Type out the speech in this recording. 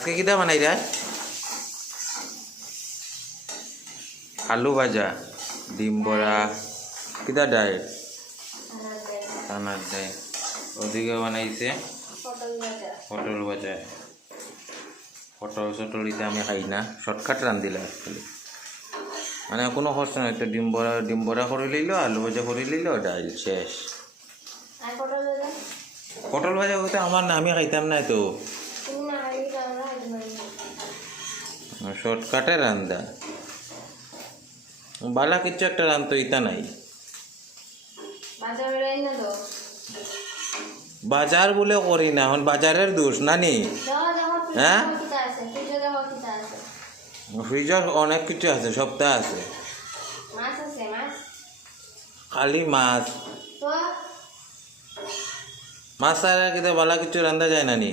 আজকে কিটা বানাই রে? আলু ভাজা, ডিম বড়া, কিটা ডায়েট চানার ডায়েট। ওদিকে বানাইছে পটল ভাজা। পটল চটল এটা আমি খাই না, শর্টকাট রান্ধিলা খালি, মানে কোনো কষ্ট নাই। তো ডিম বড়া করে লইল, আলু ভাজা করে লইল, ডাইল শেষ। পটল ভাজা করতে আমার না, আমি খাইতাম না। তো শর্টকাটে রান্ধা বালা কিছু একটা রান্ধতো, ইতা নাই। বাজার বলে করি না, এখন বাজারের দোষ নানি। হ্যাঁ, ফ্রিজের অনেক কিছু আছে, সপ্তাহ আছে। খালি মাছ ছাড়া কিন্তু বালা কিছু রান্ধা যায় নানি।